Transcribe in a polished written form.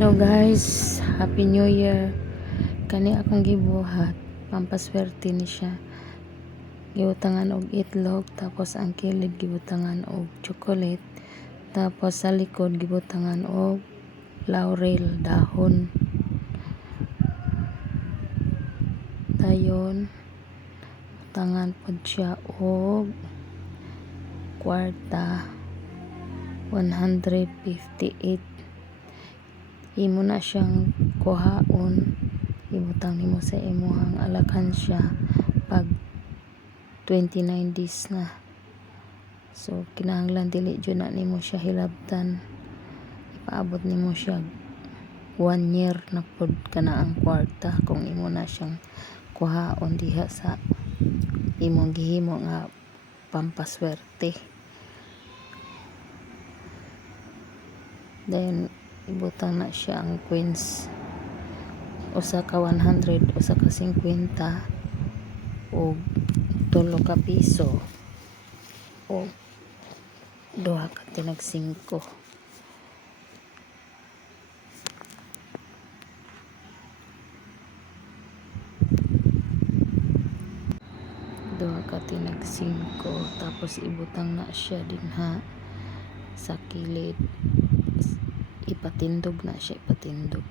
Hello guys, Happy New Year. Kani akong gibuhat, pampaswerte ni siya. Gibutangan og itlog, tapos ang kilid gibutangan og chocolate, tapos sa likod gibutangan og laurel dahon. Dayon butangan pod siya og kwarta 158. Imo na siyang kuhaon, ibutang nimo sa imuhang alakansya pag 29 days na. So kinahanglan dili jud na nimo siya hilabtan, ipaabot nimo siya 1 year na pod kana ang kwarta kung imo na siyang kuhaon diha sa imong gihimo nga pampaswerte. Then ibutang na siya ang coins, usa ka 100, usa ka 50 o 3 ka piso o 2 ka tinag 5. Duha ka tinag 5, tapos ibutang na siya dinha sa kilid, ipatindog na siya, ipatindog.